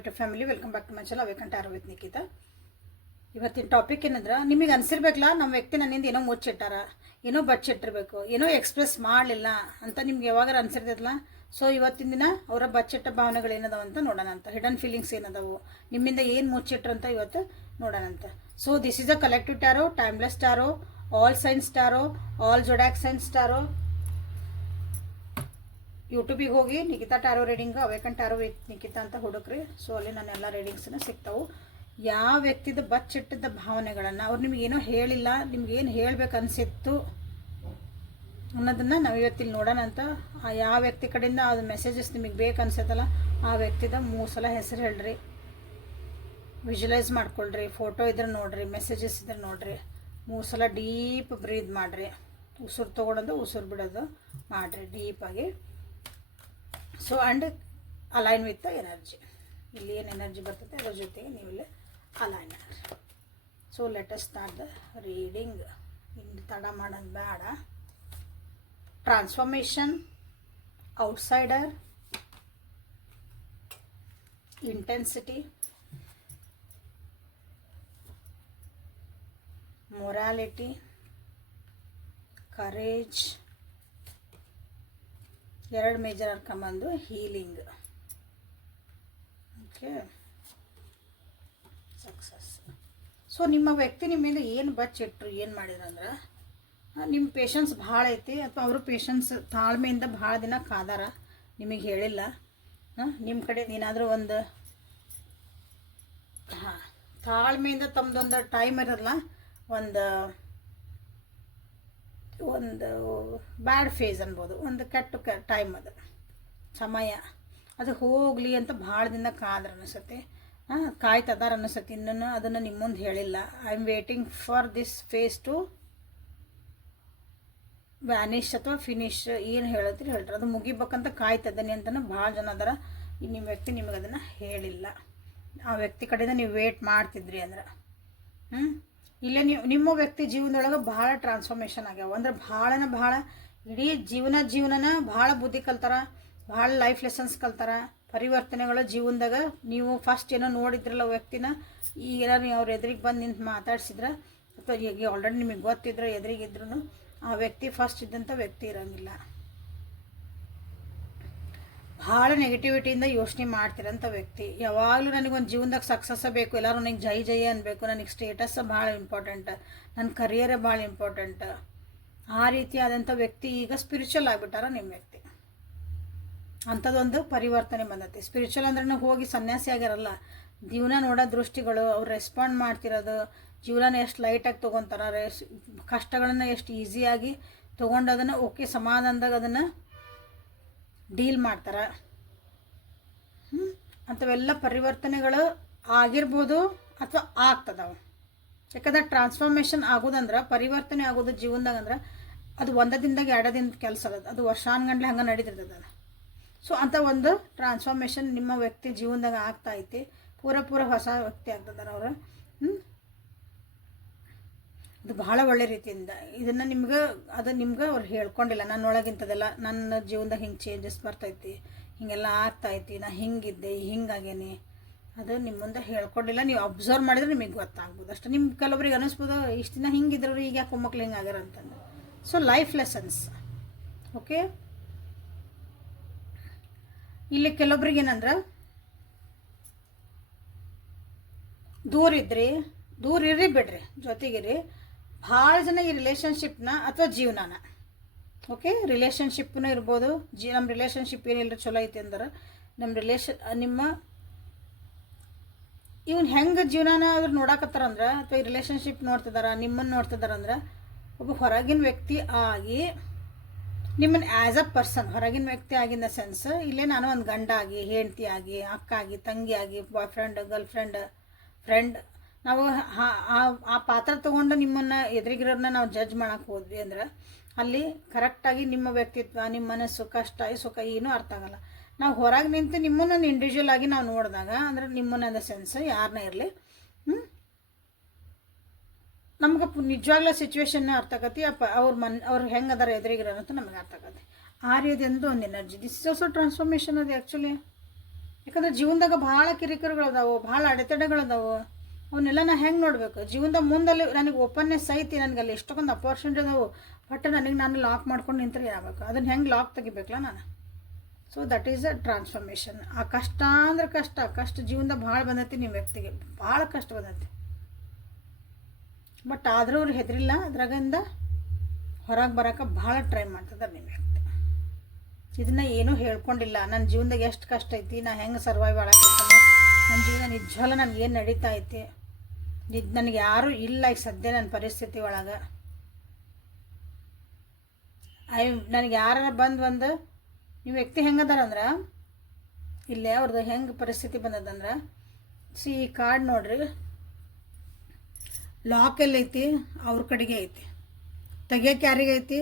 YouTube family, welcome back to my channel ಅವೇಕಂಟ ಆರೋಗ್ಯ ನಿಖಿತಾ. ಇವತ್ತಿನ ಟಾಪಿಕ್ ಏನಂದ್ರೆ, ನಿಮಗೆ ಅನ್ಸಿರ್ಬೇಕಲ್ಲ ನಮ್ಮ ವ್ಯಕ್ತಿ ನನ್ನಿಂದ ಏನೋ ಮುಚ್ಚಿಟ್ಟಾರ, ಏನೋ ಬಚ್ಚಿಟ್ಟಿರ್ಬೇಕು, ಏನೋ ಎಕ್ಸ್ಪ್ರೆಸ್ ಮಾಡಲಿಲ್ಲ ಅಂತ ನಿಮ್ಗೆ ಯಾವಾಗ ಅನ್ಸಿರ್ತೈತಲ್ಲ. ಸೊ ಇವತ್ತಿನ ದಿನ ಅವರ ಬಚ್ಚಿಟ್ಟ ಭಾವನೆಗಳು ಏನದಾವ ಅಂತ ನೋಡೋಣ ಅಂತ, ಹಿಡನ್ ಫೀಲಿಂಗ್ಸ್ ಏನದಾವು, ನಿಮ್ಮಿಂದ ಏನು ಮುಚ್ಚಿಟ್ರಂತ ಇವತ್ತು ನೋಡೋಣ ಅಂತ. So this is a collective tarot, timeless tarot, all signs tarot, all zodiac signs tarot. ಯೂಟ್ಯೂಬಿಗೆ ಹೋಗಿ Nikhita tarot reading, awaken tarot with Nikhita ಅಂತ ಹುಡುಕ್ರಿ. ಸೊ ಅಲ್ಲಿ ನಾನು ಎಲ್ಲ ರೀಡಿಂಗ್ಸನ್ನ ಸಿಗ್ತಾವೆ. ಯಾವ ವ್ಯಕ್ತಿದ ಬಚ್ಚಿಟ್ಟಿದ್ದ ಭಾವನೆಗಳನ್ನು ಅವ್ರು ನಿಮಗೇನೋ ಹೇಳಿಲ್ಲ, ನಿಮ್ಗೇನು ಹೇಳ್ಬೇಕು ಅನಿಸಿತ್ತು ಅನ್ನೋದನ್ನು ನಾವು ಇವತ್ತಿಲ್ಲಿ ನೋಡೋಣ ಅಂತ. ಆ ಯಾವ ವ್ಯಕ್ತಿ ಕಡೆಯಿಂದ ಅದು ಮೆಸೇಜಸ್ ನಿಮಗೆ ಬೇಕು ಅನ್ಸತ್ತಲ್ಲ, ಆ ವ್ಯಕ್ತಿದ 3 ಸಲ ಹೆಸರು ಹೇಳ್ರಿ, ವಿಜುವಲೈಸ್ ಮಾಡ್ಕೊಳ್ರಿ, ಫೋಟೋ ಇದ್ರೆ ನೋಡ್ರಿ, ಮೆಸೇಜಸ್ ಇದ್ರೆ ನೋಡ್ರಿ. 3 ಸಲ ಡೀಪ್ ಬ್ರೀದ್ ಮಾಡಿರಿ, ಉಸಿರು ತೊಗೊಳೋದು ಉಸಿರು ಬಿಡೋದು ಮಾಡಿರಿ ಡೀಪಾಗಿ. So and align with the energy, ಇಲ್ಲಿ ಏನು ಎನರ್ಜಿ ಬರ್ತದೆ ಅದ್ರ ಜೊತೆಗೆ ನೀವು ಇಲ್ಲಿ ಅಲೈನ್ ಆಗ್ರಿ. So let us start the reading. ಇನ್ನು ತಡ ಮಾಡೋದು ಬೇಡ. Transformation, outsider, intensity, morality, courage, 2 major ಅರ್ಕೊಂಬಂದು ಹೀಲಿಂಗ್. Okay, success. ಸೊ ನಿಮ್ಮ ವ್ಯಕ್ತಿ ನಿಮ್ಮಿಂದ ಏನು ಬಚ್ಚಿಟ್ರು, ಏನು ಮಾಡಿದ್ರಂದ್ರೆ, ನಿಮ್ಮ ಪೇಷನ್ಸ್ ಭಾಳ ಐತಿ, ಅಥವಾ ಅವರು ಪೇಷನ್ಸ್ ತಾಳ್ಮೆಯಿಂದ ಭಾಳ ದಿನ ಕಾದಾರ, ನಿಮಗೆ ಹೇಳಿಲ್ಲ. ನಿಮ್ಮ ಕಡೆ ಏನಾದರೂ ಒಂದು ತಾಳ್ಮೆಯಿಂದ ತಮ್ಮದೊಂದು ಟೈಮ್ ಇರೋಲ್ಲ, ಒಂದು ಬ್ಯಾಡ್ ಫೇಸ್ ಅನ್ಬೋದು, ಒಂದು ಕೆಟ್ಟ ಟೈಮ್, ಅದು ಸಮಯ ಅದು ಹೋಗಲಿ ಅಂತ ಭಾಳ ದಿನ ಕಾದ್ರೆ ಅನಿಸುತ್ತೆ. ಕಾಯ್ತದಾರ ಅನಿಸುತ್ತೆ, ಇನ್ನೂ ಅದನ್ನು ನಿಮ್ಮ ಮುಂದೆ ಹೇಳಿಲ್ಲ. I am waiting for this phase to vanish ಅಥವಾ ಫಿನಿಶ್, ಏನು ಹೇಳ್ರಿ ಅದು ಮುಗಿಬೇಕಂತ ಕಾಯ್ತದನಿ ಅಂತಲೂ ಭಾಳ ಜನ ಅದಾರ. ನಿಮ್ಮ ವ್ಯಕ್ತಿ ನಿಮಗೆ ಅದನ್ನು ಹೇಳಿಲ್ಲ. ಆ ವ್ಯಕ್ತಿ ಕಡೆಯಿಂದ ನೀವು ವೇಟ್ ಮಾಡ್ತಿದ್ರಿ ಅಂದ್ರೆ, ಇಲ್ಲೇ ನಿಮ್ಮ ವ್ಯಕ್ತಿ ಜೀವನದೊಳಗೆ ಭಾಳ ಟ್ರಾನ್ಸ್ಫಾರ್ಮೇಷನ್ ಆಗ್ಯಾವ. ಅಂದ್ರೆ ಭಾಳ ಇಡೀ ಜೀವನನ ಭಾಳ ಬುದ್ಧಿ ಕಲ್ತಾರ, ಭಾಳ ಲೈಫ್ ಲೆಸನ್ಸ್ ಕಲ್ತಾರ, ಪರಿವರ್ತನೆಗಳು ಜೀವನದಾಗ. ನೀವು ಫಸ್ಟ್ ಏನೋ ನೋಡಿದ್ರಲ್ಲ ವ್ಯಕ್ತಿನ, ಈಗ ಏನಾರು ನೀವು ಅವ್ರ ಎದುರಿಗೆ ಬಂದು ನಿಂತು ಮಾತಾಡ್ಸಿದ್ರ, ಅಥವಾ ಈಗ ಆಲ್ರೆಡಿ ನಿಮಗೆ ಗೊತ್ತಿದ್ರೆ ಎದುರಿಗಿದ್ರು, ಆ ವ್ಯಕ್ತಿ ಫಸ್ಟ್ ಇದ್ದಂಥ ವ್ಯಕ್ತಿ ಇರೋಂಗಿಲ್ಲ. ಭಾಳ ನೆಗೆಟಿವಿಟಿಯಿಂದ ಯೋಚನೆ ಮಾಡ್ತಿರೋಂಥ ವ್ಯಕ್ತಿ. ಯಾವಾಗಲೂ ನನಗೊಂದು ಜೀವನದಾಗ ಸಕ್ಸಸ್ಸ ಬೇಕು, ಎಲ್ಲರೂ ನನಗೆ ಜೈ ಜೈ ಅನ್ಬೇಕು, ನನಗೆ ಸ್ಟೇಟಸ್ಸ ಭಾಳ ಇಂಪಾರ್ಟೆಂಟ್, ನನ್ನ ಕರಿಯರೇ ಭಾಳ ಇಂಪಾರ್ಟೆಂಟ್. ಆ ರೀತಿಯಾದಂಥ ವ್ಯಕ್ತಿ ಈಗ ಸ್ಪಿರಿಚುವಲ್ ಆಗಿಬಿಟ್ಟಾರ ನಿಮ್ಮ ವ್ಯಕ್ತಿ. ಅಂಥದ್ದೊಂದು ಪರಿವರ್ತನೆ ಬಂದೈತಿ. ಸ್ಪಿರಿಚುವಲ್ ಅಂದ್ರೆ ಹೋಗಿ ಸನ್ಯಾಸಿ ಆಗಿರಲ್ಲ, ಜೀವನ ನೋಡೋ ದೃಷ್ಟಿಗಳು, ಅವ್ರು ರೆಸ್ಪಾಂಡ್ ಮಾಡ್ತಿರೋದು, ಜೀವನ ಎಷ್ಟು ಲೈಟಾಗಿ ತೊಗೊತಾರ, ಕಷ್ಟಗಳನ್ನು ಎಷ್ಟು ಈಸಿಯಾಗಿ ತೊಗೊಂಡು ಅದನ್ನು ಓಕೆ ಸಮಾಧಾನದಾಗ ಅದನ್ನು ಡೀಲ್ ಮಾಡ್ತಾರೆ. ಅಂಥವೆಲ್ಲ ಪರಿವರ್ತನೆಗಳು ಆಗಿರ್ಬೋದು ಅಥವಾ ಆಗ್ತದವು. ಯಾಕಂದ್ರೆ ಟ್ರಾನ್ಸ್ಫಾರ್ಮೇಷನ್ ಆಗೋದಂದ್ರೆ, ಪರಿವರ್ತನೆ ಆಗೋದು ಜೀವನದಾಗ ಅಂದ್ರೆ, ಅದು 1 ದಿನದಾಗ 2 ದಿನದ ಕೆಲಸ ಅದ, ಅದು ವರ್ಷಾನ್ಗಂಡ್ಲೆ ಹಂಗೆ ನಡೀತಿರ್ತದೆ. ಸೊ ಅಂಥ ಒಂದು ಟ್ರಾನ್ಸ್ಫಾರ್ಮೇಷನ್ ನಿಮ್ಮ ವ್ಯಕ್ತಿ ಜೀವನದಾಗ ಆಗ್ತಾ ಐತಿ. ಪೂರ ಹೊಸ ವ್ಯಕ್ತಿ ಆಗ್ತದಾರ ಅವರು. ಅದು ಭಾಳ ಒಳ್ಳೆ ರೀತಿಯಿಂದ ಇದನ್ನು ನಿಮ್ಗೆ ಅವ್ರು ಹೇಳ್ಕೊಂಡಿಲ್ಲ, ನನ್ನೊಳಗಿಂಥದ್ದೆಲ್ಲ ನನ್ನ ಜೀವನದಾಗ ಹಿಂಗೆ ಚೇಂಜಸ್ ಬರ್ತೈತಿ, ಹಿಂಗೆಲ್ಲ ಆಗ್ತಾಯಿತಿ, ನಾ ಹಿಂಗಿದ್ದೆ, ಹಿಂಗಾಗೇನಿ, ಅದು ನಿಮ್ಮ ಮುಂದೆ ಹೇಳ್ಕೊಂಡಿಲ್ಲ. ನೀವು ಅಬ್ಸರ್ವ್ ಮಾಡಿದ್ರೆ ನಿಮಗೆ ಗೊತ್ತಾಗ್ಬೋದು ಅಷ್ಟೇ. ನಿಮ್ಗೆ ಕೆಲವೊಬ್ರಿಗೆ ಅನ್ನಿಸ್ಬೋದು, ಇಷ್ಟು ದಿನ ಹಿಂಗಿದ್ರು ಈಗ ಯಾಕೆ ಮಕ್ಳು ಹಿಂಗಾಗ್ಯಾರ ಅಂತಂದು. So life lessons. ಓಕೆ, ಇಲ್ಲಿ ಕೆಲವೊಬ್ರಿಗೆ ಏನಂದ್ರೆ, ದೂರ ಇರ್ರಿ ಬಿಡ್ರಿ, ಜೊತೆಗಿರಿ. ಭಾಳ ಜನ ಈ ರಿಲೇಷನ್ಶಿಪ್ನ ಅಥವಾ ಜೀವನನ, ಓಕೆ ರಿಲೇಷನ್ಶಿಪ್ನೂ ಇರ್ಬೋದು, ನಮ್ಮ ರಿಲೇಷನ್ಶಿಪ್ ಏನಿಲ್ಲ ಚಲೋ ಐತಿ ಅಂದ್ರೆ, ನಿಮ್ಮ ಇವ್ನು ಹೆಂಗೆ ಜೀವನನ ಅವ್ರು ನೋಡಕತ್ತಾರಂದ್ರೆ, ಅಥವಾ ಈ ರಿಲೇಷನ್ಶಿಪ್ ನೋಡ್ತಿದಾರ, ನಿಮ್ಮನ್ನು ನೋಡ್ತಿದಾರಂದ್ರೆ, ಒಬ್ಬ ಹೊರಗಿನ ವ್ಯಕ್ತಿ ಆಗಿ ನಿಮ್ಮನ್ನು ಆ್ಯಸ್ ಅ ಪರ್ಸನ್, ಹೊರಗಿನ ವ್ಯಕ್ತಿ ಆಗಿನ ಸೆನ್ಸ್, ಇಲ್ಲೇ ನಾನು ಒಂದು ಗಂಡ ಆಗಿ, ಹೆಂಡತಿ ಆಗಿ, ಅಕ್ಕ ಆಗಿ, ತಂಗಿ ಆಗಿ, ಬಾಯ್ ಫ್ರೆಂಡ್, ಗರ್ಲ್ ಫ್ರೆಂಡ್, ನಾವು ಆ ಪಾತ್ರ ತೊಗೊಂಡು ನಿಮ್ಮನ್ನು ಎದುರಿಗಿರೋರನ್ನ ನಾವು ಜಡ್ಜ್ ಮಾಡೋಕೆ ಹೋದ್ವಿ ಅಂದ್ರೆ, ಅಲ್ಲಿ ಕರೆಕ್ಟಾಗಿ ನಿಮ್ಮ ವ್ಯಕ್ತಿತ್ವ, ನಿಮ್ಮ ಮನಸ್ಸು, ಕಷ್ಟ ಸುಖ ಏನೂ ಅರ್ಥ ಆಗಲ್ಲ. ನಾವು ಹೊರಗೆ ನಿಂತು ನಿಮ್ಮನ್ನು ಇಂಡಿವಿಜುವಲ್ ಆಗಿ ನಾವು ನೋಡಿದಾಗ, ಅಂದರೆ ನಿಮ್ಮನ್ನ ಅಂದ ಸೆನ್ಸ್ ಯಾರನ್ನೇ ಇರಲಿ, ನಮ್ಗೆ ನಿಜವಾಗ್ಲೂ ಸಿಚುವೇಶನ್ ಅರ್ಥ ಆಗತ್ತೆ, ಅವ್ರು ಹೆಂಗೆ ಅದಾರ ಎದುರಿಗಿರೋ ಅಂತ ನಮಗೆ ಅರ್ಥ ಆಗತ್ತೆ. ಆ ರೀತಿಯಿಂದ ಒಂದು energy, this is also transformation. ಅದು ಆ್ಯಕ್ಚುಲಿ ಯಾಕಂದ್ರೆ ಜೀವನದಾಗ ಭಾಳ ಕಿರಿಕಿರಿಗಳದಾವು, ಭಾಳ ಅಡೆತಡೆಗಳದಾವು. ಅವನ್ನೆಲ್ಲ ನಾ ಹೆಂಗೆ ನೋಡಬೇಕು? ಜೀವನದ ಮುಂದಲ್ಲಿ ನನಗೆ ಓಪನ್ನೆಸ್ ಐತಿ, ನನಗೆ ಅಲ್ಲಿ ಎಷ್ಟೊಂದು ಅಪಾರ್ಚುನಿಟಿ ಅದಾವು, ಬಟ್ ನನಗೆ ನಾನು ಲಾಕ್ ಮಾಡ್ಕೊಂಡು ನಿಂತ್ರೆ ಏನಾಗಬೇಕು? ಅದನ್ನು ಹೆಂಗೆ ಲಾಕ್ ತೆಗಿಬೇಕಲ್ಲ ನಾನು? So that is a transformation. ಆ ಕಷ್ಟ ಅಂದ್ರೆ ಕಷ್ಟ ಜೀವನದಾಗ ಭಾಳ ಬಂದೈತಿ, ನಿಮ್ಮ ವ್ಯಕ್ತಿಗೆ ಭಾಳ ಕಷ್ಟ ಬಂದೈತಿ. ಬಟ್ ಆದರೂ ಅವ್ರು ಹೆದರಿಲ್ಲ, ಅದ್ರಾಗಿಂದ ಹೊರಗೆ ಬರೋಕೆ ಭಾಳ ಟ್ರೈ ಮಾಡ್ತಿದ್ದಾರೆ ನಿಮ್ಮ ವ್ಯಕ್ತಿ. ಇದನ್ನ ಏನೂ ಹೇಳ್ಕೊಂಡಿಲ್ಲ, ನನ್ನ ಜೀವನದಾಗ ಎಷ್ಟು ಕಷ್ಟ ಐತಿ, ನಾ ಹೆಂಗೆ ಸರ್ವೈವ್ ಮಾಡಕ್ಕೆ, ನನ್ನ ಜೀವನ ನಿಜವಲ್ಲ ನನಗೆ ಏನು ನಡೀತಾ ಐತಿ, ನನಗೆ ಯಾರೂ ಇಲ್ಲ ಈಗ ಸದ್ಯ ನನ್ನ ಪರಿಸ್ಥಿತಿ ಒಳಗೆ. ನನಗೆ ಯಾರು ಬಂದು ನಿಮ್ಮ ವ್ಯಕ್ತಿ ಹೆಂಗದಾರಂದ್ರೆ, ಇಲ್ಲೇ ಅವ್ರದ್ದು ಹೆಂಗೆ ಪರಿಸ್ಥಿತಿ ಬಂದದಂದ್ರೆ, ಈ ಕಾರ್ಡ್ ನೋಡ್ರಿ, ಲಾಕ್ ಎಲ್ಲೈತಿ ಅವ್ರ ಕಡೆಗೆ ಐತಿ, ತೆಗಿಯೋಕೆ ಯಾರಿಗೆ ಐತಿ?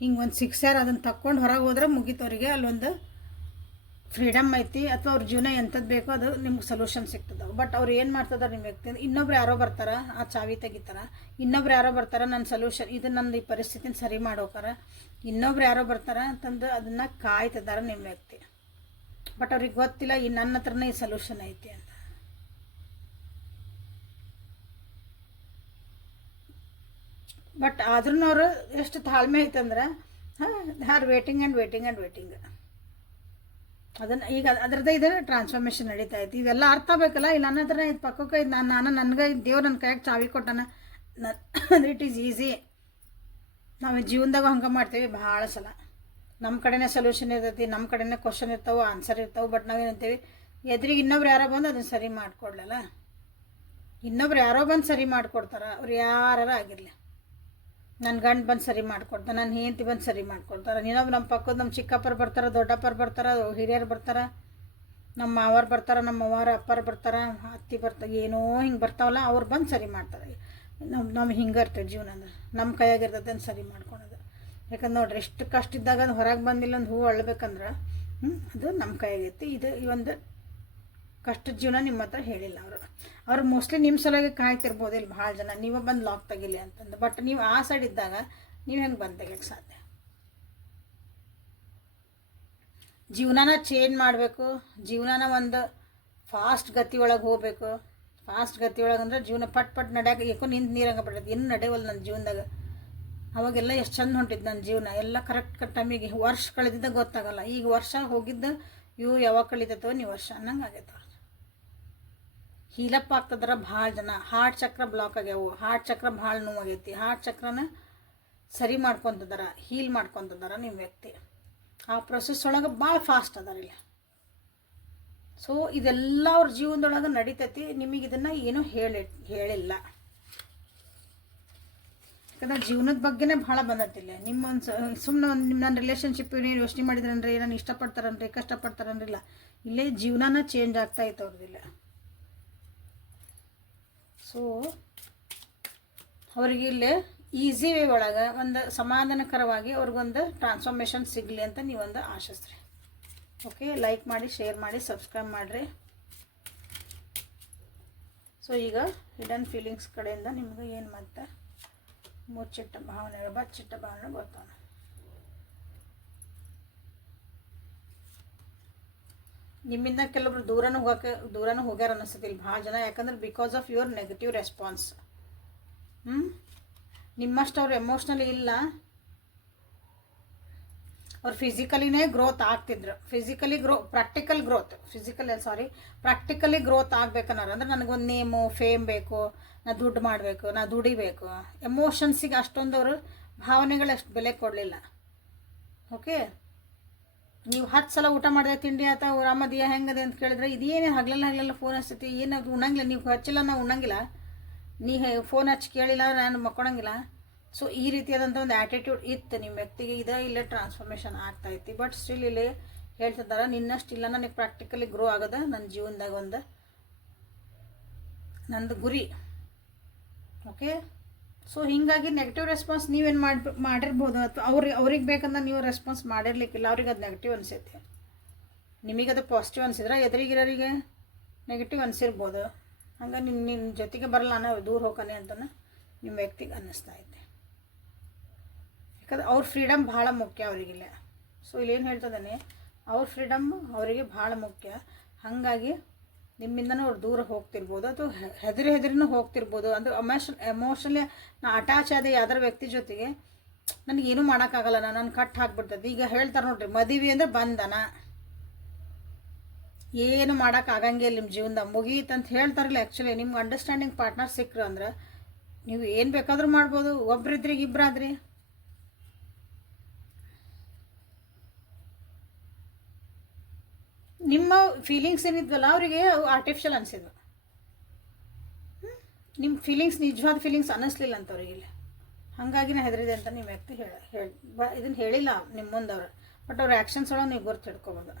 ಹಿಂಗೆ ಒಂದು 6 years ಅದನ್ನು ತಕ್ಕೊಂಡು ಹೊರಗೆ ಹೋದ್ರೆ ಮುಗೀತವ್ರಿಗೆ, ಅಲ್ಲೊಂದು ಫ್ರೀಡಮ್ ಐತಿ, ಅಥವಾ ಅವ್ರ ಜೀವನ ಎಂಥದ್ದು ಬೇಕೋ ಅದು ನಿಮ್ಗೆ ಸೊಲ್ಯೂಷನ್ ಸಿಗ್ತದೆ. ಬಟ್ ಅವ್ರು ಏನು ಮಾಡ್ತಿದ್ದಾರೆ ನಿಮ್ಮ ವ್ಯಕ್ತಿ? ಇನ್ನೊಬ್ರು ಯಾರೋ ಬರ್ತಾರೆ, ಆ ಚಾವಿ ತೆಗಿತಾರೆ, ಇನ್ನೊಬ್ರು ಯಾರೋ ಬರ್ತಾರೆ, ನನ್ನ ಸೊಲ್ಯೂಷನ್ ಇದು ನಂದು ಈ ಪರಿಸ್ಥಿತಿನ ಸರಿ ಮಾಡೋಕಾರ, ಇನ್ನೊಬ್ರು ಯಾರೋ ಬರ್ತಾರೆ ಅಂತಂದು ಅದನ್ನು ಕಾಯ್ತಿದ್ದಾರೆ ನಿಮ್ಮ ವ್ಯಕ್ತಿ. ಬಟ್ ಅವ್ರಿಗೆ ಗೊತ್ತಿಲ್ಲ ಈ ನನ್ನ ಹತ್ರನೇ ಈ ಸೊಲ್ಯೂಷನ್ ಐತಿ ಅಂತ. ಬಟ್ ಆದ್ರೂ ಅವರು ಎಷ್ಟು ತಾಳ್ಮೆ ಐತಂದ್ರೆ, they are waiting and waiting and waiting. ಅದನ್ನು ಈಗ ಅದರದ್ದೇ ಇದೆ ಟ್ರಾನ್ಸ್ಫಾರ್ಮೇಷನ್ ನಡೀತಾ ಐತಿ. ಇದೆಲ್ಲ ಅರ್ಥ ಆಗಬೇಕಲ್ಲ. ಇಲ್ಲ ನನ್ನ ಹತ್ರ ಇದು ಪಕ್ಕಕ್ಕೆ ಇದು ನನಗೆ ದೇವ್ರು ನನ್ನ ಕೈಯಾಗ ಚಾವಿ ಕೊಟ್ಟಾನ, ಅಂದ್ರೆ ಇಟ್ ಈಸ್ ಈಸಿ. ನಾವು ಜೀವನದಾಗ ಹಂಗೆ ಮಾಡ್ತೀವಿ ಭಾಳ ಸಲ. ನಮ್ಮ ಕಡೆನೇ ಸೊಲ್ಯೂಷನ್ ಇರ್ತೈತಿ, ನಮ್ಮ ಕಡೆನೇ ಕ್ವಶನ್ ಇರ್ತಾವೆ, ಆನ್ಸರ್ ಇರ್ತಾವೆ. ಬಟ್ ನಾವೇನಂತೀವಿ, ಎದುರಿಗೆ ಇನ್ನೊಬ್ರು ಯಾರೋ ಬಂದು ಅದನ್ನು ಸರಿ ಮಾಡಿಕೊಡ್ಲಲ್ಲ. ಇನ್ನೊಬ್ರು ಯಾರೋ ಬಂದು ಸರಿ ಮಾಡಿಕೊಡ್ತಾರೆ, ಅವ್ರು ಯಾರು ಆಗಿರಲಿ. ನನ್ನ ಗಂಡು ಬಂದು ಸರಿ ಮಾಡಿಕೊಡ್ತಾರೆ, ನನ್ನ ಹೆಂಡತಿ ಬಂದು ಸರಿ ಮಾಡಿಕೊಡ್ತಾರೆ, ಇನ್ನೊಬ್ಬರು ನಮ್ಮ ಪಕ್ಕದ ನಮ್ಮ ಚಿಕ್ಕಪ್ಪರು ಬರ್ತಾರೆ, ದೊಡ್ಡಪ್ಪರು ಬರ್ತಾರೆ, ಹಿರಿಯರು ಬರ್ತಾರೆ, ನಮ್ಮ ಮಾವರು ಬರ್ತಾರೆ, ನಮ್ಮ ಅವ್ವಾರ ಅಪ್ಪರು ಬರ್ತಾರೆ, ಅತ್ತಿ ಬರ್ತಾರೆ, ಏನೋ ಹಿಂಗೆ ಬರ್ತಾವಲ್ಲ, ಅವ್ರು ಬಂದು ಸರಿ ಮಾಡ್ತಾರೆ. ನಮ್ಮ ಹಿಂಗೆ ಇರ್ತೇವೆ ಜೀವನ ಅಂದ್ರೆ, ನಮ್ಮ ಕೈಯಾಗಿರ್ತೈತೆ ಅಂತ ಸರಿ ಮಾಡ್ಕೊಳೋದು. ಯಾಕಂದ್ರೆ ನೋಡ್ರಿ, ಎಷ್ಟು ಕಷ್ಟ ಇದ್ದಾಗ ಅದು ಹೊರಗೆ ಬಂದಿಲ್ಲ ಒಂದು ಹೂವು ಅಳ್ಬೇಕಂದ್ರೆ ಅದು ನಮ್ಮ ಕೈಯಾಗೈತಿ. ಇದು ಈ ಒಂದು ಕಷ್ಟದ ಜೀವನ ನಿಮ್ಮ ಹತ್ರ ಹೇಳಿಲ್ಲ ಅವರು ಮೋಸ್ಟ್ಲಿ ನಿಮ್ಮ ಸಲುವಾಗಿ ಕಾಯ್ತಿರ್ಬೋದು ಇಲ್ಲಿ ಭಾಳ ಜನ, ನೀವು ಬಂದು ಲಾಕ್ ತೆಗಿಲಿ ಅಂತಂದು. ಬಟ್ ನೀವು ಆ ಸೈಡ್ ಇದ್ದಾಗ ನೀವು ಹೆಂಗೆ ಬಂದು ತೆಗಿಯಕ್ಕೆ ಸಾಧ್ಯ? ಜೀವನನ ಚೇಂಜ್ ಮಾಡಬೇಕು, ಜೀವನನ ಒಂದು ಫಾಸ್ಟ್ ಗತಿ ಒಳಗೆ ಹೋಗಬೇಕು. ಫಾಸ್ಟ್ ಗತಿ ಒಳಗೆ ಅಂದ್ರೆ ಜೀವನ ಪಟ್ ನಡೆಯೋಕೆ ಏಕೋ ನಿಂತು ನೀರಂಗೆ ಬಿಡ್ತೈತಿ, ಏನು ನಡೆಯವಲ್ಲ ನನ್ನ ಜೀವನದಾಗ. ಅವಾಗೆಲ್ಲ ಎಷ್ಟು ಚಂದ ಹೊಂಟಿದ್ದು ನನ್ನ ಜೀವನ, ಎಲ್ಲ ಕರೆಕ್ಟ್ ಟೈಮಿಗೆ. ವರ್ಷ ಕಳೆದಿದ್ದ ಗೊತ್ತಾಗಲ್ಲ, ಈಗ ವರ್ಷ ಹೋಗಿದ್ದು ಯಾವಾಗ ಕಳೀತೈತೋ ನೀವು ವರ್ಷ ಅನ್ನಂಗೆ ಆಗೈತೆ. ಹೀಲಪ್ ಆಗ್ತದ್ರ ಭಾಳ ಜನ. ಹಾರ್ಟ್ ಚಕ್ರ ಬ್ಲಾಕ್ ಆಗ್ಯಾವು, ಹಾರ್ಟ್ ಚಕ್ರ ಭಾಳ ನೋವಾಗೈತಿ, ಹಾರ್ಟ್ ಚಕ್ರನ ಸರಿ ಮಾಡ್ಕೊತಿದಾರ, ಹೀಲ್ ಮಾಡ್ಕೊತಿದಾರ ನಿಮ್ಮ ವ್ಯಕ್ತಿ. ಆ ಪ್ರೊಸೆಸ್ ಒಳಗೆ ಭಾಳ ಫಾಸ್ಟ್ ಅದಾರ ಇಲ್ಲ. ಸೊ ಇದೆಲ್ಲ ಅವ್ರ ಜೀವನದೊಳಗೆ ನಡೀತೈತಿ, ನಿಮಗೆ ಇದನ್ನು ಏನೂ ಹೇಳಿಲ್ಲ. ಯಾಕಂದ್ರೆ ಜೀವನದ ಬಗ್ಗೆನೇ ಭಾಳ ಬಂದತ್ತಿಲ್ಲ. ನಿಮ್ಮ ಒಂದು ಸುಮ್ಮನೆ ಒಂದು ನನ್ನ ರಿಲೇಷನ್ಶಿಪ್ ಏನು ಯೋಚನೆ ಮಾಡಿದ್ರನ್ರಿ, ನಾನು ಇಷ್ಟಪಡ್ತಾರನ್ರಿ, ಕಷ್ಟಪಡ್ತಾರನ್ರಿಲ್ಲ, ಇಲ್ಲೇ ಜೀವನನ ಚೇಂಜ್ ಆಗ್ತಾ ಇತ್ತು ಅವ್ರದ್ದಿಲ್ಲ. ಸೊ ಅವ್ರಿಗೆ ಇಲ್ಲೇ ಈಸಿ ವೇ ಒಳಗೆ ಒಂದು ಸಮಾಧಾನಕರವಾಗಿ ಅವ್ರಿಗೊಂದು ಟ್ರಾನ್ಸ್ಫಾರ್ಮೇಷನ್ ಸಿಗಲಿ ಅಂತ ನೀವೊಂದು ಆಶಿಸ್ರಿ. ಓಕೆ, ಲೈಕ್ ಮಾಡಿ, ಶೇರ್ ಮಾಡಿ, ಸಬ್ಸ್ಕ್ರೈಬ್ ಮಾಡಿರಿ. ಸೊ ಈಗ ಹಿಡನ್ ಫೀಲಿಂಗ್ಸ್ ಕಡೆಯಿಂದ ನಿಮ್ಗೆ ಏನು ಮತ್ತೆ ಮುಚ್ಚಿಟ್ಟ ಭಾವನೆಗಳು, ಬಚ್ಚಿಟ್ಟ ಭಾವನೆಗಳು ಬರ್ತಾವೆ. ನಿಮ್ಮಿಂದ ಕೆಲವೊಬ್ರು ದೂರನೂ ಹೋಗ್ಯಾರ ಅನ್ನಿಸ್ತೈತಿ ಇಲ್ಲಿ ಭಾಳ ಜನ. ಯಾಕಂದ್ರೆ because of your negative response. ನಿಮ್ಮಷ್ಟು ಅವ್ರು ಎಮೋಷ್ನಲಿ ಇಲ್ಲ, ಅವ್ರು ಫಿಸಿಕಲಿನೇ ಗ್ರೋತ್ ಆಗ್ತಿದ್ರು. ಪ್ರಾಕ್ಟಿಕಲಿ ಗ್ರೋತ್ ಆಗ್ಬೇಕನ್ನಾರ ಅಂದ್ರೆ ನನಗೊಂದು ನೇಮು ಫೇಮ್ ಬೇಕು, ನಾ ದುಡ್ಡು ಮಾಡಬೇಕು, ನಾ ದುಡಿಬೇಕು. ಎಮೋಷನ್ಸಿಗೆ ಅಷ್ಟೊಂದು ಅವರು ಭಾವನೆಗಳು ಅಷ್ಟು ಬೆಲೆ ಕೊಡಲಿಲ್ಲ. ಓಕೆ, ನೀವು 10 ಸಲ ಊಟ ಮಾಡಿದೆ, ತಿಂಡಿ ಆತ ಆರಾಮದಿಯ ಹೆಂಗದೆ ಅಂತ ಕೇಳಿದ್ರೆ, ಇದೇನೇ ಹಗಲೆಲ್ಲ ಫೋನ್ ಹಚ್ತೈತಿ, ಏನು ಉಣ್ಣಂಗಿಲ್ಲ, ನೀವು ಹಚ್ಚಿಲ್ಲ ನಾವು ಉಣ್ಣಂಗಿಲ್ಲ, ನೀ ಫೋನ್ ಹಚ್ಚಿ ಕೇಳಿಲ್ಲ ನಾನು ಮಕ್ಕೊಳಂಗಿಲ್ಲ. ಸೊ ಈ ರೀತಿಯಾದಂಥ ಒಂದು ಆ್ಯಟಿಟ್ಯೂಡ್ ಇತ್ತು ನಿಮ್ಮ ವ್ಯಕ್ತಿಗೆ. ಇಲ್ಲೇ ಟ್ರಾನ್ಸ್ಫಾರ್ಮೇಷನ್ ಆಗ್ತಾಯಿತ್ತು. ಬಟ್ ಸ್ಟಿಲ್ ಇಲ್ಲಿ ಹೇಳ್ತಿದ್ದಾರೆ, ನಿನ್ನಷ್ಟು ಇಲ್ಲ ನನಗೆ ಪ್ರಾಕ್ಟಿಕಲಿ ಗ್ರೋ ಆಗೋದ ನನ್ನ ಜೀವನದಾಗ ಒಂದು ನಂದು ಗುರಿ. ಓಕೆ, ಸೊ ಹೀಗಾಗಿ ನೆಗೆಟಿವ್ ರೆಸ್ಪಾನ್ಸ್ ನೀವೇನು ಮಾಡಿರ್ಬೋದು, ಅಥವಾ ಅವ್ರಿಗೆ ಬೇಕಂದ್ರೆ ನೀವು ರೆಸ್ಪಾನ್ಸ್ ಮಾಡಿರ್ಲಿಕ್ಕಿಲ್ಲ. ಅವ್ರಿಗೆ ಅದು ನೆಗೆಟಿವ್ ಅನಿಸೈತೆ, ನಿಮಗದು ಪಾಸಿಟಿವ್ ಅನಿಸಿದ್ರೆ ಎದುರಿಗಿರೋರಿಗೆ ನೆಗೆಟಿವ್ ಅನಿಸಿರ್ಬೋದು. ಹಂಗೆ ನಿನ್ನ ಜೊತೆಗೆ ಬರಲ್ಲ ಅನ್ನೋ ದೂರ ಹೋಗ್ತಾನೆ ಅಂತ ನಿಮ್ಮ ವ್ಯಕ್ತಿಗೆ ಅನ್ನಿಸ್ತಾ ಐತೆ. ಯಾಕಂದ್ರೆ ಅವ್ರ ಫ್ರೀಡಮ್ ಭಾಳ ಮುಖ್ಯ ಅವರಿಗಿಲ್ಲ. ಸೊ ಇಲ್ಲೇನು ಹೇಳ್ತದಾನೆ, ಅವ್ರ ಫ್ರೀಡಮ್ ಅವರಿಗೆ ಭಾಳ ಮುಖ್ಯ. ಹಾಗಾಗಿ ನಿಮ್ಮಿಂದನೂ ಅವ್ರು ದೂರ ಹೋಗ್ತಿರ್ಬೋದು, ಅಥವಾ ಹೆದರಿನೂ ಹೋಗ್ತಿರ್ಬೋದು. ಅದು ಎಮೋಷನಲಿ ನಾ ಅಟ್ಯಾಚ್ ಆದ ಯಾವ್ದಾರ ವ್ಯಕ್ತಿ ಜೊತೆಗೆ ನನಗೇನು ಮಾಡೋಕ್ಕಾಗಲ್ಲ, ನಾನು ಕಟ್ ಹಾಕ್ಬಿಡ್ತದೆ. ಈಗ ಹೇಳ್ತಾರೆ ನೋಡ್ರಿ, ಮದುವೆ ಅಂದರೆ ಬಂಧನ, ಏನು ಮಾಡೋಕ್ಕಾಗಂಗಿಲ್ಲ ನಿಮ್ಮ ಜೀವನದಾಗ, ಮುಗೀತಂತ ಹೇಳ್ತಾರಲ್ಲ. ಆ್ಯಕ್ಚುಲಿ ನಿಮ್ಗೆ ಅಂಡರ್ಸ್ಟ್ಯಾಂಡಿಂಗ್ ಪಾರ್ಟ್ನರ್ ಸಿಕ್ಕರು ಅಂದ್ರೆ ನೀವು ಏನು ಬೇಕಾದರೂ ಮಾಡ್ಬೋದು. ಒಬ್ರಿದ್ರಿ ಇಬ್ಬರಾದ್ರಿ. ನಿಮ್ಮ ಫೀಲಿಂಗ್ಸ್ ಏನಿದ್ವಲ್ಲ ಅವರಿಗೆ ಆರ್ಟಿಫಿಷಿಯಲ್ ಅನಿಸಿದ್ವು. ನಿಮ್ಮ ಫೀಲಿಂಗ್ಸ್ ನಿಜವಾದ ಫೀಲಿಂಗ್ಸ್ ಅನ್ನಿಸ್ಲಿಲ್ಲ ಅಂತ ಅವ್ರಿಗೆ. ಹಾಗಾಗಿ ನಾ ಹೆದರಿದೆ ಅಂತ ನಿಮ್ಮ ವ್ಯಕ್ತಿ ಇದನ್ನು ಹೇಳಿಲ್ಲ ನಿಮ್ಮ ಮುಂದವ್ರು, ಬಟ್ ಅವ್ರ ಆ್ಯಕ್ಷನ್ಸ್ ಒಳಗೆ ನೀವು ಗುರ್ತು ಹಿಡ್ಕೋಬೋದು.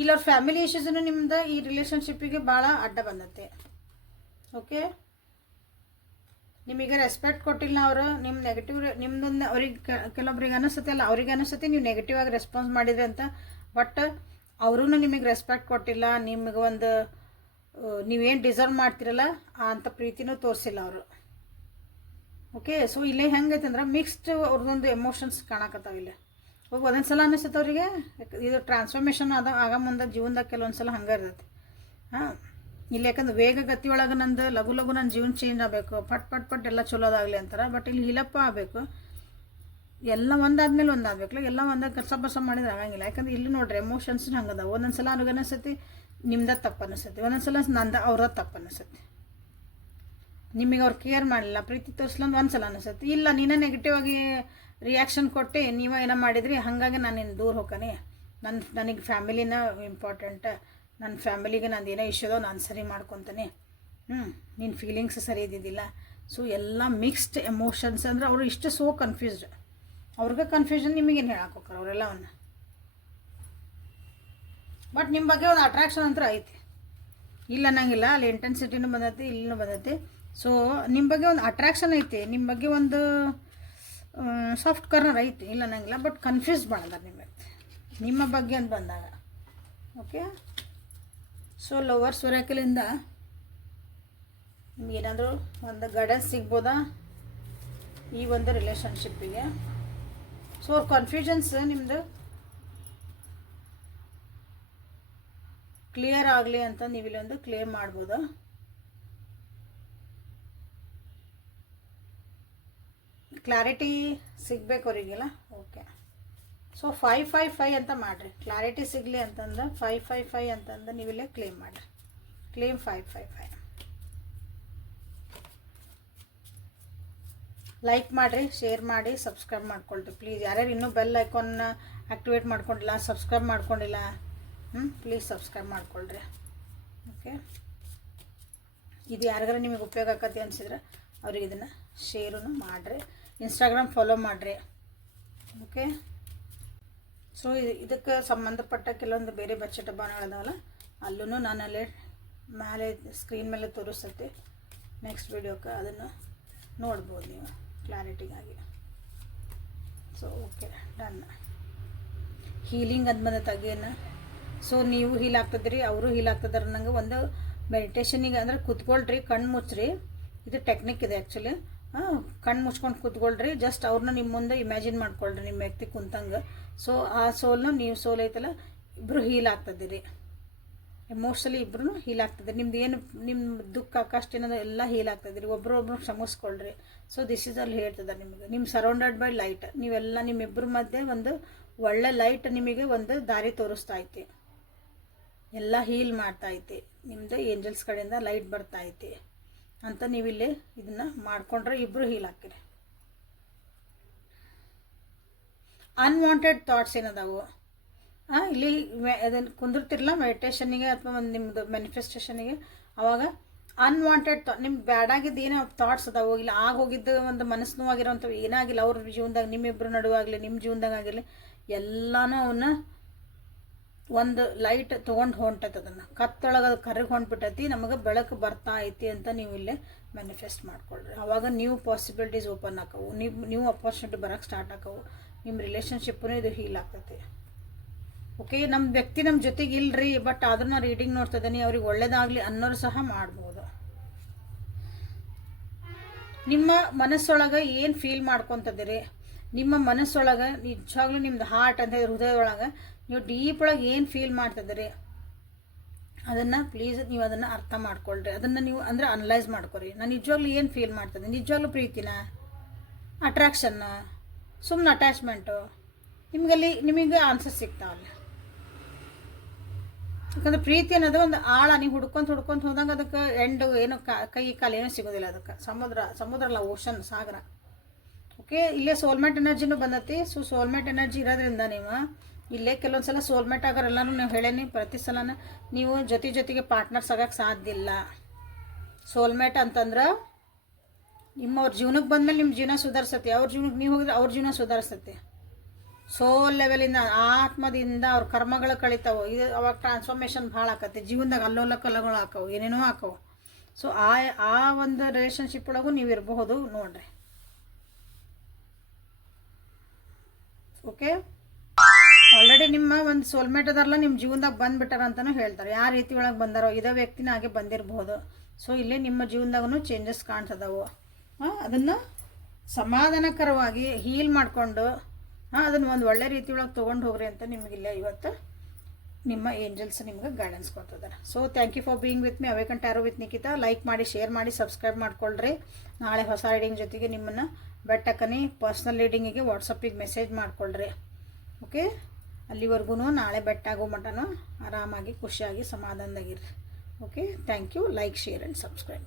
ಇಲ್ಲ ಅವ್ರ ಫ್ಯಾಮಿಲಿ ಇಶ್ಯೂಸನ್ನು ನಿಮ್ದು ಈ ರಿಲೇಷನ್ಶಿಪ್ಪಿಗೆ ಭಾಳ ಅಡ್ಡ ಬಂದತ್ತೆ. ಓಕೆ, ನಿಮಗೆ ರೆಸ್ಪೆಕ್ಟ್ ಕೊಟ್ಟಿಲ್ಲ ಅವರು, ನಿಮ್ಮ ನೆಗೆಟಿವ್ ನಿಮ್ದೊಂದು ಅವ್ರಿಗೆ ಕೆಲವೊಬ್ರಿಗೆ ಅನಿಸುತ್ತೆ ಅಲ್ಲ, ಅವ್ರಿಗೆ ಅನಿಸುತ್ತೆ ನೀವು ನೆಗೆಟಿವ್ ಆಗಿ ರೆಸ್ಪಾನ್ಸ್ ಮಾಡಿದ್ರಿ ಅಂತ. ಬಟ್ ಅವರೂ ನಿಮಗೆ ರೆಸ್ಪೆಕ್ಟ್ ಕೊಟ್ಟಿಲ್ಲ, ನಿಮಗೆ ಒಂದು ನೀವೇನು ಡಿಸರ್ವ್ ಮಾಡ್ತಿರಲ್ಲ ಅಂಥ ಪ್ರೀತಿನೂ ತೋರಿಸಿಲ್ಲ ಅವರು. ಓಕೆ, ಸೊ ಇಲ್ಲೇ ಹೆಂಗೈತೆ ಅಂದ್ರೆ ಮಿಕ್ಸ್ಡ್ ಅವ್ರದ್ದೊಂದು ಎಮೋಷನ್ಸ್ ಕಾಣಕತ್ತಾವ ಇಲ್ಲೇ. ಹೋಗಿ ಒಂದೊಂದು ಸಲ ಅನ್ನಿಸುತ್ತೆ ಅವರಿಗೆ ಇದು ಟ್ರಾನ್ಸ್ಫಾರ್ಮೇಷನ್ ಆಗ ಮುಂದೆ ಜೀವನದಾಗ ಕೆಲವೊಂದು ಸಲ ಹಂಗೆ ಇರ್ತೈತಿ. ಹಾಂ, ಇಲ್ಲಿ ಯಾಕಂದ್ರೆ ವೇಗಗತಿ ಒಳಗೆ ನಂದು ಲಘು ನನ್ನ ಜೀವನ ಚೇಂಜ್ ಆಗಬೇಕು, ಪಟ್ ಎಲ್ಲ ಚಲೋದಾಗಲಿ ಅಂತಾರೆ. ಬಟ್ ಇಲ್ಲಿ ಹಿಲಪ್ಪ ಆಗಬೇಕು, ಎಲ್ಲ ಒಂದಾದ್ಮೇಲೆ ಒಂದಾಗಬೇಕಲ್ಲ, ಎಲ್ಲ ಒಂದಾಗ ಕಸ ಮಾಡಿದ್ರೆ ಆಗಂಗಿಲ್ಲ. ಯಾಕಂದ್ರೆ ಇಲ್ಲಿ ನೋಡ್ರಿ ಎಮೋಷನ್ಸ್ ಹಂಗದ. ಒಂದೊಂದು ಸಲ ಅವ್ರಿಗೆ ಅನಿಸುತ್ತೆ ನಿಮ್ದು ತಪ್ಪು ಅನಿಸುತ್ತೆ, ಒಂದೊಂದು ಸಲ ನಂದು ಅವ್ರದ್ದು ತಪ್ಪು ಅನಿಸುತ್ತೆ. ನಿಮಗೆ ಅವ್ರು ಕೇರ್ ಮಾಡಲಿಲ್ಲ, ಪ್ರೀತಿ ತೋರಿಸ್ಲ ಅಂತ ಒಂದು ಸಲ ಅನಿಸುತ್ತೆ. ಇಲ್ಲ ನೀನೇ ನೆಗೆಟಿವ್ ಆಗಿ ರಿಯಾಕ್ಷನ್ ಕೊಟ್ಟು ನೀವೇ ಏನೋ ಮಾಡಿದ್ರಿ, ಹಾಗಾಗಿ ನಾನು ಇನ್ನು ದೂರ ಹೋಗ್ತಾನೆ, ನನಗೆ ಫ್ಯಾಮಿಲಿನ ಇಂಪಾರ್ಟೆಂಟ್, ನನ್ನ ಫ್ಯಾಮಿಲಿಗೆ ನಂದು ಏನೋ ಇಶ್ಯೂದೋ ನಾನು ಸರಿ ಮಾಡ್ಕೊತಾನೆ, ನಿನ್ನ ಫೀಲಿಂಗ್ಸ್ ಸರಿ ಇದ್ದಿದ್ದಿಲ್ಲ. ಸೊ ಎಲ್ಲ ಮಿಕ್ಸ್ಡ್ ಎಮೋಷನ್ಸ್ ಅಂದ್ರೆ ಅವರು ಇಷ್ಟು ಸೋ ಕನ್ಫ್ಯೂಸ್ಡ್. ಅವ್ರಿಗೆ ಕನ್ಫ್ಯೂಷನ್ ನಿಮಗೇನು ಹೇಳಕ್ಕೆ ಹೋಗ್ತಾರೆ ಅವರೆಲ್ಲವನ್ನು. ಬಟ್ ನಿಮ್ಮ ಬಗ್ಗೆ ಒಂದು ಅಟ್ರಾಕ್ಷನ್ ಅಂತೂ ಐತಿ, ಇಲ್ಲ ಅನ್ನಂಗಿಲ್ಲ. ಅಲ್ಲಿ ಇಂಟೆನ್ಸಿಟಿನೂ ಬಂದೈತಿ, ಇಲ್ಲಿನೂ ಬಂದೈತಿ. ಸೊ ನಿಮ್ಮ ಬಗ್ಗೆ ಒಂದು ಅಟ್ರಾಕ್ಷನ್ ಐತಿ, ನಿಮ್ಮ ಬಗ್ಗೆ ಒಂದು ಸಾಫ್ಟ್ ಕಾರ್ನರ್ ಐತಿ, ಇಲ್ಲ ಅನ್ನಂಗಿಲ್ಲ. ಬಟ್ ಕನ್ಫ್ಯೂಸ್ ಮಾಡಲ್ಲ ನಿಮ್ಮ ಬಗ್ಗೆ ಅಂತ ಬಂದಾಗ. ಓಕೆ, ಸೊ ಲವರ್ಸ್ ಒರಾಕಲಿಂದ ನಿಮಗೇನಾದರೂ ಒಂದು ಗೈಡೆನ್ಸ್ ಸಿಗ್ಬೋದಾ ಈ ಒಂದು ರಿಲೇಷನ್ಶಿಪ್ಪಿಗೆ? ಸೊ ಕನ್ಫ್ಯೂಷನ್ಸ್ ನಿಮ್ಮದು ಕ್ಲಿಯರ್ ಆಗಲಿ ಅಂತ ನೀವಿಲ್ಲಿ ಒಂದು ಕ್ಲೇಮ್ ಮಾಡ್ಬೋದು. ಕ್ಲಾರಿಟಿ ಸಿಗಬೇಕು ಅವರಿಗೆಲ್ಲ. ಓಕೆ, ಸೊ 555 ಅಂತ ಮಾಡಿರಿ, ಕ್ಲಾರಿಟಿ ಸಿಗಲಿ ಅಂತಂದು 555 ಅಂತಂದು ನೀವಿಲ್ಲೇ ಕ್ಲೇಮ್ ಮಾಡಿರಿ. ಕ್ಲೇಮ್ 555. ಲೈಕ್ ಮಾಡಿರಿ, ಶೇರ್ ಮಾಡಿ, ಸಬ್ಸ್ಕ್ರೈಬ್ ಮಾಡ್ಕೊಳ್ರಿ ಪ್ಲೀಸ್. ಯಾರ್ಯಾರು ಇನ್ನೂ ಬೆಲ್ ಐಕಾನ್ನ ಆ್ಯಕ್ಟಿವೇಟ್ ಮಾಡ್ಕೊಂಡಿಲ್ಲ, ಸಬ್ಸ್ಕ್ರೈಬ್ ಮಾಡ್ಕೊಂಡಿಲ್ಲ, ಪ್ಲೀಸ್ ಸಬ್ಸ್ಕ್ರೈಬ್ ಮಾಡ್ಕೊಳ್ರಿ. ಓಕೆ, ಇದು ಯಾರಿಗಾರ ನಿಮಗೆ ಉಪಯೋಗ ಆಕತಿ ಅನಿಸಿದ್ರೆ ಅವ್ರಿಗೆ ಇದನ್ನು ಶೇರು ಮಾಡಿರಿ. ಇನ್ಸ್ಟಾಗ್ರಾಮ್ ಫಾಲೋ ಮಾಡಿರಿ. ಓಕೆ, ಸೊ ಇದಕ್ಕೆ ಸಂಬಂಧಪಟ್ಟ ಕೆಲವೊಂದು ಬೇರೆ ಬಚ್ಚಟ ಬಾಣಗಳದಾವಲ್ಲ, ಅಲ್ಲೂ ನಾನು ಅಲ್ಲೇ ಮೇಲೆ ಸ್ಕ್ರೀನ್ ಮೇಲೆ ತೋರಿಸ್ತೈತಿ. ನೆಕ್ಸ್ಟ್ ವೀಡಿಯೋಕ್ಕೆ ಅದನ್ನು ನೋಡ್ಬೋದು ನೀವು ಕ್ಲಾರಿಟಿಗಾಗಿ. So okay, done. ಹೀಲಿಂಗ್ ಅದು ಬಂದೈತೆ ಅಗೇನ್. ಸೊ ನೀವು ಹೀಲ್ ಆಗ್ತದ್ರಿ, ಅವರು ಹೀಲ್ ಆಗ್ತದಾರ. ನಂಗೆ ಒಂದು ಮೆಡಿಟೇಷನಿಗೆ ಅಂದ್ರೆ ಕೂತ್ಕೊಳ್ರಿ, ಕಣ್ಣು ಮುಚ್ಚ್ರಿ. ಇದು ಟೆಕ್ನಿಕ್ ಇದೆ ಆ್ಯಕ್ಚುಲಿ. ಕಣ್ಣು ಮುಚ್ಕೊಂಡು ಕೂತ್ಕೊಳ್ರಿ. ಜಸ್ಟ್ ಅವ್ರನ್ನ ನಿಮ್ಮ ಮುಂದೆ ಇಮ್ಯಾಜಿನ್ ಮಾಡ್ಕೊಳ್ರಿ, ನಿಮ್ಮ ವ್ಯಕ್ತಿ ಕುಂತಂಗೆ. ಸೊ ಆ ಸೋಲ್ನ ನೀವು ಸೋಲ್ ಐತಲ್ಲ, ಇಬ್ಬರು ಹೀಲ್ ಆಗ್ತದಿರಿ. ಎಮೋಷ್ನಲಿ ಇಬ್ಬರೂ ಹೀಲ್ ಆಗ್ತದೆ. ನಿಮ್ದು ಏನು ನಿಮ್ಮ ದುಃಖ ಕಷ್ಟ ಏನೋ ಎಲ್ಲ ಹೀಲ್ ಆಗ್ತದಿರಿ. ಒಬ್ರೊಬ್ರು ಕ್ಷಮಿಸ್ಕೊಳ್ರಿ. ಸೊ ದಿಸ್ ಈಸ್ ಅಲ್ಲಿ ಹೇಳ್ತದೆ ನಿಮಗೆ, ನಿಮ್ಮ ಸರೌಂಡೆಡ್ ಬೈ ಲೈಟ್. ನೀವೆಲ್ಲ ನಿಮ್ಮಿಬ್ಬರ ಮಧ್ಯೆ ಒಂದು ಒಳ್ಳೆ ಲೈಟ್ ನಿಮಗೆ ಒಂದು ದಾರಿ ತೋರಿಸ್ತಾ ಐತಿ, ಎಲ್ಲ ಹೀಲ್ ಮಾಡ್ತಾ ಐತಿ. ನಿಮ್ಮದು ಏಂಜಲ್ಸ್ ಕಡೆಯಿಂದ ಲೈಟ್ ಬರ್ತಾ ಐತಿ ಅಂತ ನೀವಿಲ್ಲಿ ಇದನ್ನು ಮಾಡಿಕೊಂಡ್ರೆ ಇಬ್ಬರು ಹೀಲ್ ಹಾಕಿರಿ. ಅನ್ವಾಂಟೆಡ್ ಥಾಟ್ಸ್ ಏನದಾವು ಇಲ್ಲಿ ಅದನ್ನು ಕುಂದಿರ್ತಿರಲ್ಲ ಮೆಡಿಟೇಷನ್ನಿಗೆ ಅಥವಾ ಒಂದು ನಿಮ್ಮದು ಮ್ಯಾನಿಫೆಸ್ಟೇಷನಿಗೆ, ಅವಾಗ ಅನ್ವಾಂಟೆಡ್ ನಿಮ್ಗೆ ಬ್ಯಾಡಾಗಿದ್ದು ಏನೋ ಥಾಟ್ಸ್ ಅದಾವು, ಇಲ್ಲ ಆಗೋಗಿದ್ದು ಒಂದು ಮನಸ್ಸು ನೋವಾಗಿರೋಂಥವು ಏನಾಗಿಲ್ಲ ಅವ್ರ ಜೀವನದಾಗ, ನಿಮ್ಮಿಬ್ಬರು ನಡುವಾಗಲಿ ನಿಮ್ಮ ಜೀವನದಾಗ ಆಗಿರಲಿ, ಎಲ್ಲನೂ ಅವನ್ನ ಒಂದು ಲೈಟ್ ತೊಗೊಂಡು ಹೊಂಟೈತೆ. ಅದನ್ನು ಕತ್ತೊಳಗೆ ಅದು ಕರಗಿ ಹೊಂಟ್ಬಿಟ್ಟೈತಿ, ನಮಗೆ ಬೆಳಕು ಬರ್ತಾ ಐತಿ ಅಂತ ನೀವು ಇಲ್ಲೇ ಮ್ಯಾನಿಫೆಸ್ಟ್ ಮಾಡ್ಕೊಳ್ರಿ. ಆವಾಗ ನ್ಯೂ ಪಾಸಿಬಿಲಿಟೀಸ್ ಓಪನ್ ಆಕವು, ನ್ಯೂ ಅಪರ್ಚುನಿಟಿ ಬರೋಕ್ಕೆ ಸ್ಟಾರ್ಟ್ ಆಕವು. ನಿಮ್ಮ ರಿಲೇಷನ್ಶಿಪ್ಪೂ ಇದು ಹೀಲ್ ಆಗ್ತೈತಿ. ಓಕೆ, ನಮ್ಮ ವ್ಯಕ್ತಿ ನಮ್ಮ ಜೊತೆಗೆ ಇಲ್ಲರಿ, ಬಟ್ ಆದ್ರೂ ನಾ ರೀಡಿಂಗ್ ನೋಡ್ತಿದ್ದೀನಿ, ಅವ್ರಿಗೆ ಒಳ್ಳೇದಾಗಲಿ ಅನ್ನೋರು ಸಹ ಮಾಡ್ಬೋದು. ನಿಮ್ಮ ಮನಸ್ಸೊಳಗೆ ಏನು ಫೀಲ್ ಮಾಡ್ಕೊತದಿರಿ, ನಿಮ್ಮ ಮನಸ್ಸೊಳಗೆ ನಿಜವಾಗ್ಲೂ ನಿಮ್ದು ಹಾರ್ಟ್ ಅಂತ ಹೃದಯದೊಳಗೆ ನೀವು ಡೀಪ್ ಒಳಗೆ ಏನು ಫೀಲ್ ಮಾಡ್ತಿದ್ದೀರಿ ಅದನ್ನು ಪ್ಲೀಸ್ ನೀವು ಅದನ್ನು ಅರ್ಥ ಮಾಡ್ಕೊಳ್ರಿ. ಅದನ್ನು ನೀವು ಅಂದರೆ ಅನಲೈಸ್ ಮಾಡ್ಕೊರಿ. ನಾನು ನಿಜವಾಗ್ಲೂ ಏನು ಫೀಲ್ ಮಾಡ್ತಿದ್ದೆ, ನಿಜವಾಗ್ಲೂ ಪ್ರೀತಿನ, ಅಟ್ರಾಕ್ಷನ್ನ, ಸುಮ್ಮನೆ ಅಟ್ಯಾಚ್ಮೆಂಟು, ನಿಮಗೆ ಆನ್ಸರ್ ಸಿಗ್ತಾವಲ್ಲ. ಯಾಕಂದ್ರೆ ಪ್ರೀತಿ ಅನ್ನೋದು ಒಂದು ಆಳ, ನೀವು ಹುಡ್ಕೊಂತ ಹೋದಂಗೆ ಅದಕ್ಕೆ ಎಂಡು ಏನು ಕೈ ಕಾಲು ಏನೂ ಸಿಗೋದಿಲ್ಲ. ಅದಕ್ಕೆ ಸಮುದ್ರ ಅಲ್ಲ, ಓಷನ್, ಸಾಗರ. ಓಕೆ, ಇಲ್ಲೇ ಸೋಲ್ಮೇಟ್ ಎನರ್ಜಿನೂ ಬಂದತಿ. ಸೊ ಸೋಲ್ಮೇಟ್ ಎನರ್ಜಿ ಇರೋದ್ರಿಂದ ನೀವು ಇಲ್ಲೇ ಕೆಲವೊಂದು ಸಲ ಸೋಲ್ಮೇಟ್ ಆಗೋರೆಲ್ಲನೂ ನೀವು ಹೇಳೇನಿ, ಪ್ರತಿ ಸಲನ ನೀವು ಜೊತೆಗೆ ಪಾರ್ಟ್ನರ್ಸ್ ಆಗೋಕ್ಕೆ ಸಾಧ್ಯ ಇಲ್ಲ. ಸೋಲ್ಮೇಟ್ ಅಂತಂದ್ರೆ ಅವ್ರ ಜೀವನಕ್ಕೆ ಬಂದಮೇಲೆ ನಿಮ್ಮ ಜೀವನ ಸುಧಾರಿಸತ್ತೆ, ಅವ್ರ ಜೀವನಕ್ಕೆ ನೀವು ಹೋಗಿದ್ರೆ ಅವ್ರ ಜೀವನ ಸುಧಾರಿಸ್ತೈತಿ. ಸೋಲ್ ಲೆವೆಲಿಂದ, ಆತ್ಮದಿಂದ ಅವ್ರ ಕರ್ಮಗಳು ಕಳಿತಾವೆ. ಇದು ಅವಾಗ ಟ್ರಾನ್ಸ್ಫಾರ್ಮೇಷನ್ ಭಾಳ ಆಕತಿ ಜೀವನದಾಗ, ಅಲ್ಲೋಲ ಕಲ್ಲಗಳು ಹಾಕವು, ಏನೇನೋ ಹಾಕವು. ಸೊ ಆ ಒಂದು ರಿಲೇಷನ್ಶಿಪ್ ಒಳಗೂ ನೀವು ಇರಬಹುದು ನೋಡ್ರಿ. ಓಕೆ, ಆಲ್ರೆಡಿ ನಿಮ್ಮ ಒಂದು ಸೋಲ್ಮೇಟ್ ಅದಾರಲ್ಲ ನಿಮ್ಮ ಜೀವನದಾಗ ಬಂದುಬಿಟ್ಟಾರ ಅಂತಲೂ ಹೇಳ್ತಾರೆ. ಯಾವ ರೀತಿ ಒಳಗೆ ಬಂದಾರೋ ಇದೇ ವ್ಯಕ್ತಿನ ಹಾಗೆ ಬಂದಿರಬಹುದು. ಸೊ ಇಲ್ಲೇ ನಿಮ್ಮ ಜೀವನದಾಗೂ ಚೇಂಜಸ್ ಕಾಣ್ತದವು. ಅದನ್ನು ಸಮಾಧಾನಕರವಾಗಿ ಹೀಲ್ ಮಾಡಿಕೊಂಡು ಅದನ್ನು ಒಂದು ಒಳ್ಳೆ ರೀತಿ ಒಳಗೆ ತೊಗೊಂಡು ಹೋಗ್ರಿ ಅಂತ ನಿಮಗಿಲ್ಲ ಇವತ್ತು ನಿಮ್ಮ ಏಂಜಲ್ಸ್ ನಿಮ್ಗೆ ಗೈಡೆನ್ಸ್ ಕೊಡ್ತಿದ್ದಾರೆ. So thank you for being with me awaken tarot with Nikhita. Like ಮಾಡಿ, ಶೇರ್ ಮಾಡಿ, ಸಬ್ಸ್ಕ್ರೈಬ್ ಮಾಡ್ಕೊಳ್ರಿ. ನಾಳೆ ಹೊಸ ರೀಡಿಂಗ್ ಜೊತೆಗೆ ನಿಮ್ಮನ್ನು ಬೆಟ್ಟಕ್ಕನಿ ಪರ್ಸ್ನಲ್ ರೀಡಿಂಗಿಗೆ ವಾಟ್ಸಪ್ಪಿಗೆ ಮೆಸೇಜ್ ಮಾಡ್ಕೊಳ್ರಿ. ಓಕೆ, ಅಲ್ಲಿವರೆಗೂ ನಾಳೆ ಬೆಟ್ಟಾಗೋ ಮಟನೂ ಆರಾಮಾಗಿ ಖುಷಿಯಾಗಿ ಸಮಾಧಾನದಾಗಿರ್ರಿ. Okay, thank you. Like, share and subscribe.